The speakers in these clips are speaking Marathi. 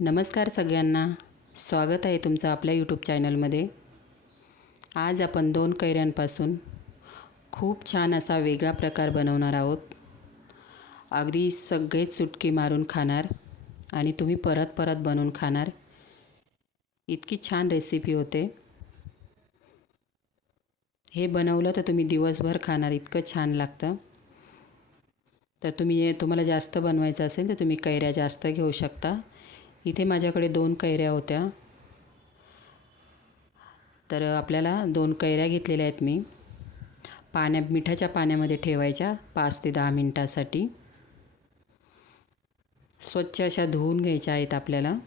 नमस्कार सगळ्यांना. स्वागत आहे तुमचं आपल्या यूट्यूब चॅनलमध्ये आज आपण दोन कैऱ्यांपासून खूप छान असा वेगळा प्रकार बनवणार आहोत. अगदी सगळेच चुटकी मारून खाणार आणि तुम्ही परत परत बनवून खाणार. इतकी छान रेसिपी होते. हे बनवलं तर तुम्ही दिवसभर खाणार इतकं छान लागतं. तर तुम्ही तुम्हाला जास्त बनवायचं असेल तर तुम्ही कैऱ्या जास्त घेऊ शकता. इथे माझ्याकडे दोन कैऱ्या होत्या. तर आपल्याला दोन कैऱ्या घेतलेल्या आहेत मी. पाण्या मिठाच्या पाण्यामध्ये ठेवायच्या पाच ते दहा मिनटासाठी. स्वच्छ अशा धुवून घ्यायच्या आहेत आपल्याला.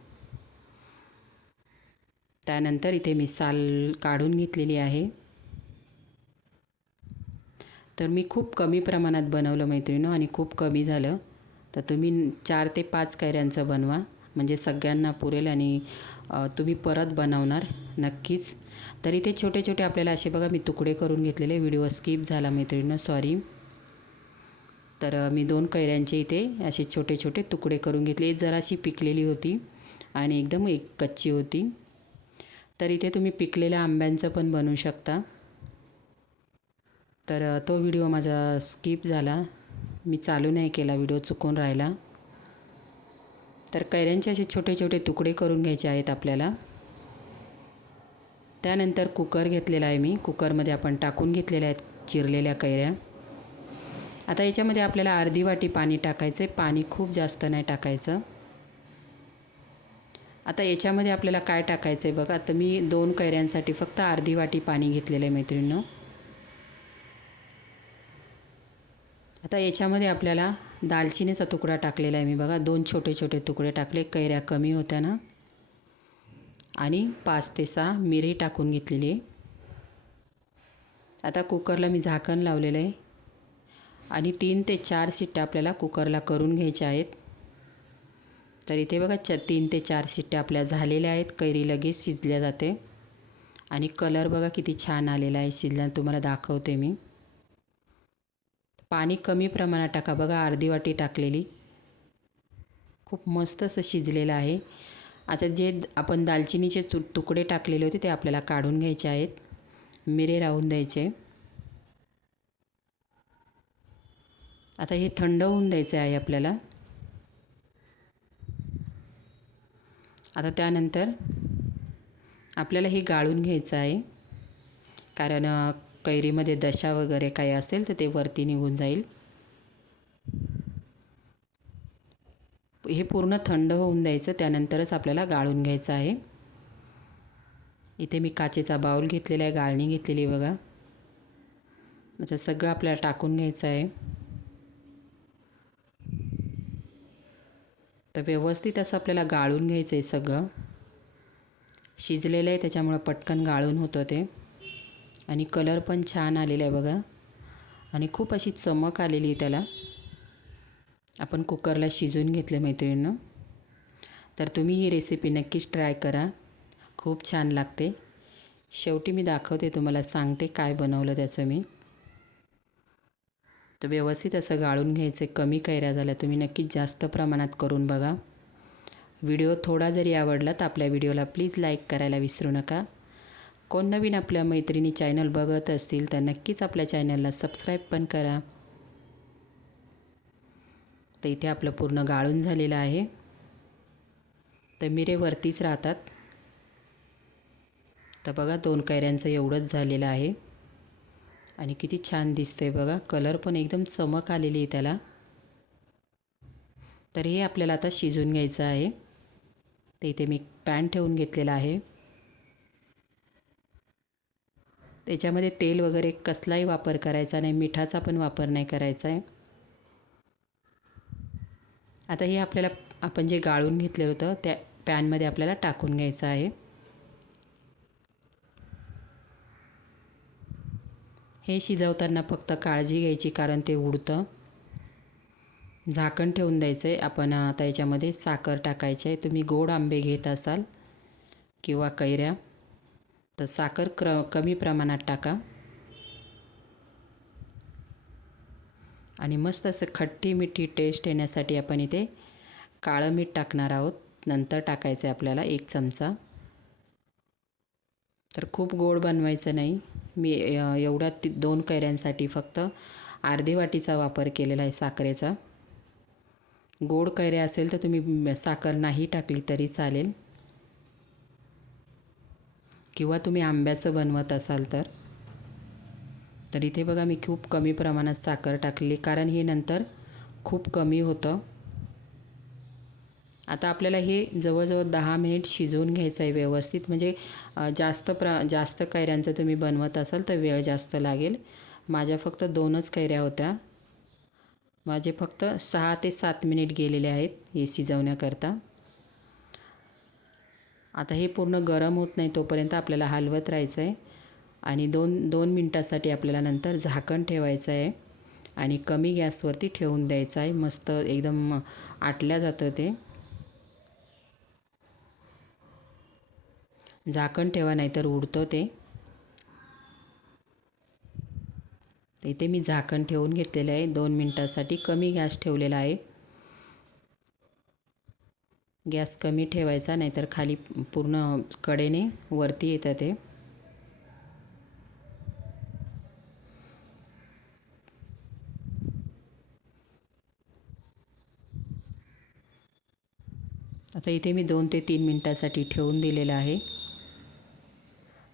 त्यानंतर इथे मी साल काढून घेतलेली आहे. तर मी खूप कमी प्रमाणात बनवलं मैत्रिणीनं आणि खूप कमी झालं. तर तुम्ही चार ते पाच कैऱ्यांचं बनवा. म्हणजे सगळ्यांना पुरेल आणि तुम्ही परत बनवणार नक्कीच. तरी ते छोटे छोटे आपल्याला असे बघा मी तुकडे करून घेतलेले व्हिडिओ स्किप झाला मैत्रिणीनं सॉरी. तर मी दोन कैऱ्यांचे इथे असे छोटे छोटे तुकडे करून घेतले. जराशी पिकलेली होती आणि एकदम एक कच्ची होती. तर इथे तुम्ही पिकलेल्या आंब्यांचं पण बनवू शकता. तर तो व्हिडिओ माझा स्किप झाला. मी चालू नाही केला व्हिडिओ चुकून राहिला. तर कैऱ्यांचे असे छोटे छोटे तुकडे करून घ्यायचे आहेत आपल्याला. त्यानंतर कुकर घेतलेला आहे मी. कुकरमध्ये आपण टाकून घेतलेल्या आहेत चिरलेल्या कैऱ्या. आता याच्यामध्ये आपल्याला अर्धी वाटी पाणी टाकायचं आहे. पाणी खूप जास्त नाही टाकायचं. आता याच्यामध्ये आपल्याला काय टाकायचं आहे बघा. तर मी दोन कैऱ्यांसाठी फक्त अर्धी वाटी पाणी घेतलेलं आहे मैत्रिणीनं. आता याच्यामध्ये आपल्याला दालचिनीचा तुकडा टाकलेला आहे मी. बघा दोन छोटे छोटे तुकडे टाकले. कैऱ्या कमी होत्या ना. आणि पाच ते सहा मिरी टाकून घेतलेली आहे. आता कुकरला मी झाकण लावलेलं आहे. आणि तीन ते चार शिट्ट्या आपल्याला कुकरला करून घ्यायच्या आहेत. तर इथे बघा च तीन ते चार शिट्ट्या आपल्या झालेल्या आहेत. कैरी लगेच शिजल्या जाते. आणि कलर बघा किती छान आलेला आहे. शिजल्या तुम्हाला दाखवते मी. पाणी कमी प्रमाणात टाका. बघा अर्धी वाटी टाकलेली. खूप मस्त असं शिजलेलं आहे. आता जे आपण दालचिनीचे चु तुकडे टाकलेले होते ते आपल्याला काढून घ्यायचे आहेत. मिरे राहून द्यायचे. आता हे थंड होऊन द्यायचं आहे आपल्याला. आता त्यानंतर आपल्याला हे गाळून घ्यायचं आहे. कारण कैरीमध्ये दशा वगैरे काही असेल तर ते वरती निघून जाईल. हे पूर्ण थंड होऊन द्यायचं त्यानंतरच आपल्याला गाळून घ्यायचं आहे. इथे मी काचेचा बाऊल घेतलेला आहे गाळणी घेतलेली बघा. आता सगळं आपल्याला टाकून घ्यायचं आहे. तर व्यवस्थित असं आपल्याला गाळून घ्यायचं आहे सगळं. शिजलेलं आहे त्याच्यामुळं पटकन गाळून होतं ते. आणि कलर पण छान आलेला आहे बघा. आणि खूप अशी चमक आलेली आहे त्याला. आपण कुकरला शिजून घेतलं मैत्रिणीनं. तर तुम्ही ही रेसिपी नक्कीच ट्राय करा. खूप छान लागते. शेवटी मी दाखवते तुम्हाला सांगते काय बनवलं त्याचं मी. तर व्यवस्थित असं गाळून घ्यायचं कमी कैऱ्या झाल्या तुम्ही नक्कीच जास्त प्रमाणात करून बघा. व्हिडिओ थोडा जरी आवडला तर आपल्या व्हिडिओला प्लीज लाईक करायला विसरू नका. कोण नवीन आपल्या मैत्रिणी चॅनल बघत असतील तर नक्कीच आपल्या चॅनलला सबस्क्राईब पण करा. तर इथे आपलं पूर्ण गाळून झालेलं आहे. तर मिरे वरतीच राहतात. तर बघा दोन कैऱ्यांचं एवढंच झालेलं आहे. आणि किती छान दिसतंय बघा कलर पण एकदम चमक आलेली आहे त्याला. तर हे आपल्याला आता शिजून घ्यायचं आहे. तर इथे मी पॅन ठेवून घेतलेला आहे. त्याच्यामध्ये तेल वगैरे कसलाही वापर करायचा नाही मिठाचा पण वापर नाही करायचा आहे. आता हे आपल्याला आपण जे गाळून घेतलेलं होतं त्या पॅनमध्ये आपल्याला टाकून घ्यायचं आहे. हे शिजवताना फक्त काळजी घ्यायची कारण ते उडतं. झाकण ठेवून द्यायचं आहे आपण आता याच्यामध्ये साखर टाकायची आहे. तुम्ही गोड आंबे घेत असाल किंवा कैऱ्या. तर साखर क्र कमी प्रमाणात टाका. आणि मस्त असं खट्टी मिठी टेस्ट येण्यासाठी आपण इथे काळं मीठ टाकणार आहोत. नंतर टाकायचं आहे आपल्याला एक चमचा. तर खूप गोड बनवायचं नाही. मी एवढ्या ती दोन कैऱ्यांसाठी फक्त अर्धी वाटीचा वापर केलेला आहे साखरेचा. गोड कैऱ्या असेल तर तुम्ही साखर नाही टाकली तरी चालेल. किंवा तुम्ही आंब्याचं बनवत असाल तर? तर इथे बघा मी खूप कमी प्रमाणात साखर टाकली कारण हे नंतर खूप कमी होतं. आता आपल्याला हे जवळजवळ दहा मिनिट शिजवून घ्यायचं आहे व्यवस्थित. म्हणजे जास्त प्र जास्त कैऱ्यांचं तुम्ही बनवत असाल तर वेळ जास्त लागेल. माझ्या फक्त दोनच कैऱ्या होत्या. माझे फक्त सहा ते सात मिनिट गेलेले आहेत हे शिजवण्याकरता. आता हे पूर्ण गरम होत नाही तोपर्यंत आपल्याला हलवत राहायचं आहे आणि दोन दोन मिनटासाठी आपल्याला नंतर झाकण ठेवायचं आहे आणि कमी गॅसवरती ठेवून द्यायचं आहे मस्त एकदम आटल्या जातं ते. झाकण ठेवा नाहीतर उडतं ते. इथे मी झाकण ठेवून घेतलेलं आहे. दोन मिनटासाठी कमी गॅस ठेवलेला आहे. गॅस कमी ठेवायचा नाहीतर खाली पूर्ण कडेने वरती येतं ते. आता इथे मी दोन ते तीन मिनटासाठी ठेवून दिलेलं आहे.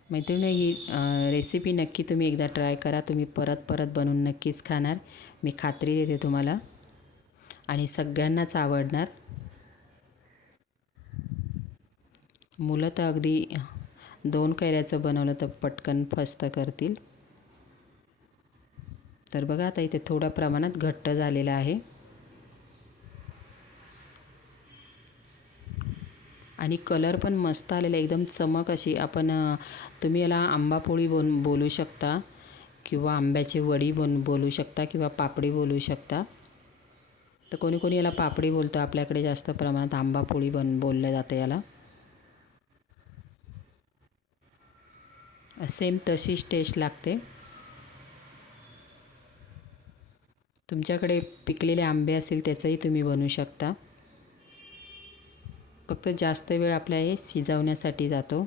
मैत्रिणी ही रेसिपी नक्की तुम्ही एकदा ट्राय करा. तुम्ही परत परत बनवून नक्कीच खाणार. मी खात्री देते तुम्हाला. आणि सगळ्यांनाच आवडणार. मुलं तर अगदी दोन कैऱ्याचं बनवलं तर पटकन फस्त करतील. तर बघा आता इथे थोड्या प्रमाणात घट्ट झालेलं आहे. आणि कलर पण मस्त आलेला एकदम चमक अशी. आपण तुम्ही याला आंबापोळी बोन बोलू शकता किंवा आंब्याची वडी बोन बोलू शकता किंवा पापडी बोलू शकता. तर कोणी कोणी याला पापडी बोलतं. आपल्याकडे जास्त प्रमाणात आंबापोळी बन बोललं जातं याला. सेम तशीच टेस्ट लागते. तुमच्याकडे पिकलेले आंबे असतील त्याचंही तुम्ही बनवू शकता. फक्त जास्त वेळ आपल्या हे शिजवण्यासाठी जातो.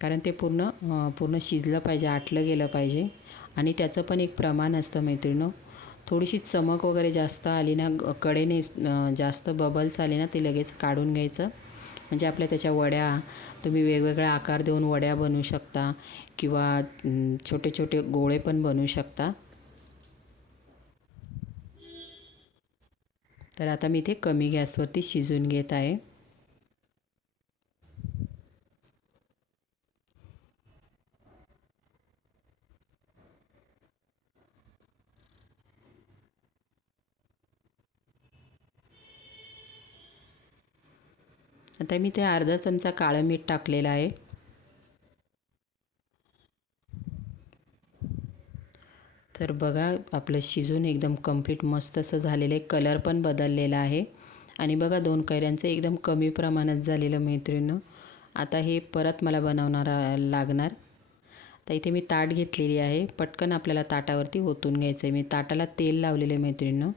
कारण ते पूर्ण पूर्ण शिजलं पाहिजे आटलं गेलं पाहिजे. आणि त्याचं पण एक प्रमाण असतं मैत्रिणं. थोडीशी चमक वगैरे जास्त आली ना कडेने जास्त बबल्स आले ना ते लगेच काढून घ्यायचं. म्हणजे आपल्या त्याच्या वड्या तुम्ही वेगवेगळ्या आकार देऊन वड्या बनवू शकता किंवा छोटे छोटे गोळे पण बनवू शकता. तर आता मी इथे कमी गॅसवरती शिजून घेत आहे. आता मी ते अर्धा चमचा काळं मीठ टाकलेलं आहे. तर बघा आपलं शिजून एकदम कंप्लीट मस्त असं झालेलं आहे. कलर पण बदललेला आहे. आणि बघा दोन कैऱ्यांचं एकदम कमी प्रमाणात झालेलं मैत्रिणीनं. आता हे परत मला बनवणार लागणार. तर इथे मी ताट घेतलेली आहे. पटकन आपल्याला ताटावरती ओतून घ्यायचं आहे मी ताटाला तेल लावलेलं आहे मैत्रिणीनं.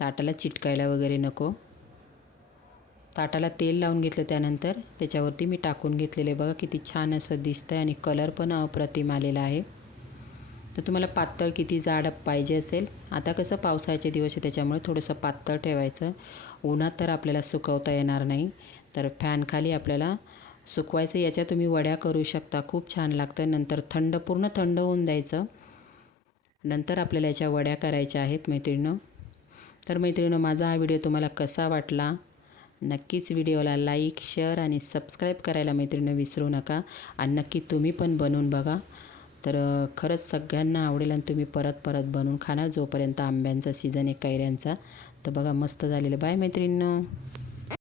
ताटाला चिटकायला वगैरे नको. ताटाला तेल लावून घेतलं त्यानंतर त्याच्यावरती मी टाकून घेतलेलं आहे. बघा किती छान असं दिसतं आहे आणि कलर पण अप्रतिम आलेला आहे. तर तुम्हाला पातळ किती जाड पाहिजे असेल आता कसं पावसाळ्याचे दिवस आहे त्याच्यामुळे थोडंसं पातळ ठेवायचं. उन्हात तर आपल्याला सुकवता येणार नाही तर फॅनखाली आपल्याला सुकवायचं. याच्या तुम्ही वड्या करू शकता खूप छान लागतं. नंतर थंड पूर्ण थंड होऊन द्यायचं. नंतर आपल्याला याच्या वड्या करायच्या आहेत मैत्रिणीनं. तर मैत्रिणीनं माझा हा व्हिडिओ तुम्हाला कसा वाटला? नक्कीच व्हिडिओला लाईक शेअर आणि सबस्क्राईब करायला मैत्रिणी विसरू नका. आणि नक्की तुम्ही पण बनवून बघा. तर खरंच सगळ्यांना आवडेल आणि तुम्ही परत परत बनवून खाणार जोपर्यंत आंब्यांचा सीझन आहे कैऱ्यांचा. तर बघा मस्त झालेलं. बाय मैत्रिणीनं.